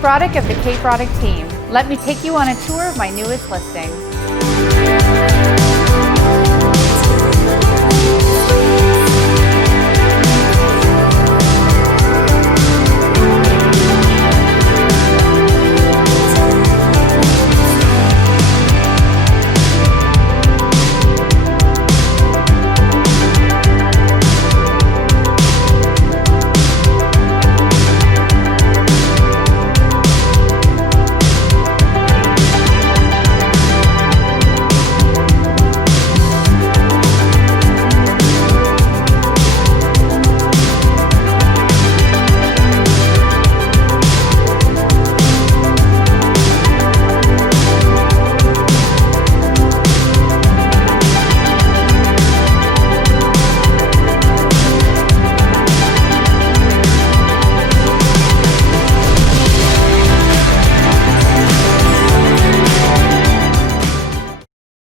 Broddick of the Broddick team. Let me take you on a tour of my newest listing.